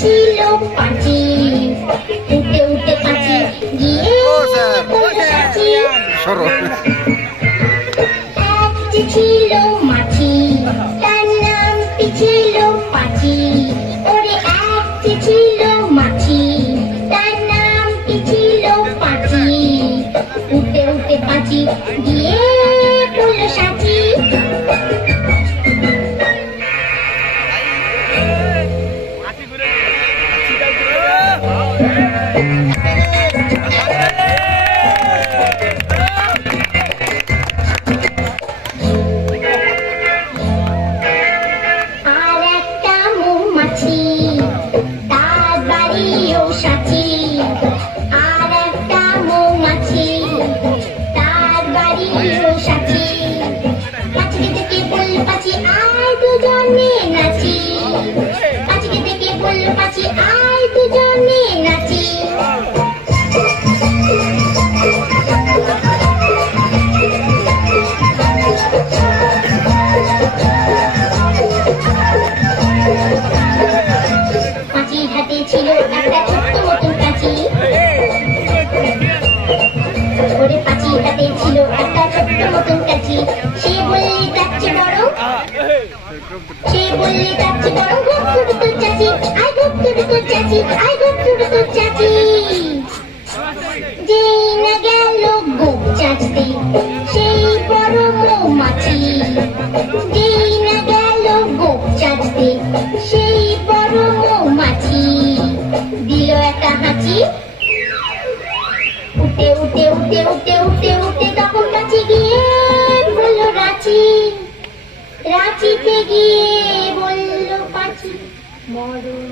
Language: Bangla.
ছিল পাঁচি, উঠে উঠে পাঁচি গিয়ে বলল সাচি। একটি ছিল মাছি, তার নামটি ছিল পাঁচি। ওরে একটি ছিল মাছি, তার নামটি ছিল পাঁচি। উঠে উঠে পাঁচি গিয়ে বলল সাচি। আর একটা মৌমাছি, তার বাড়িও সাচি। আর একটা মৌমাছি, তার বাড়িও সাচি। পাঁচিকে দেখে বলল পাঁচি আয় দুজনে নাচি। পাঁচিকে দেখে বলল পাঁচি আয় দুজনে নাচি। পাঁচির হাতে ছিল একটা ছোট্ট মতন কাঁচি। ওরে পাঁচির হাতে ছিল একটা ছোট্ট মতন কাঁচি। সে বললে তার চেয়ে বড়, সে বললে তার চেয়ে বড় গোপ টুটু তোর চাচি। আয় গোপ টুটু তোর চাচি, আয় গোপ টুটু তোর চাচি। যেই না গেল গোপ চাচতে সেই বড় মৌমাছি। যেই না গেল গোপ চাচতে সেই বড় মৌমাছি। দিল একটা হাঁচি, উঠে উঠে উঠে উঠে উঠে উঠে তখন কাছে গিয়ে বলল রাঁচি। রাঁচিতে গিয়ে বলল পাঁচি মরণ।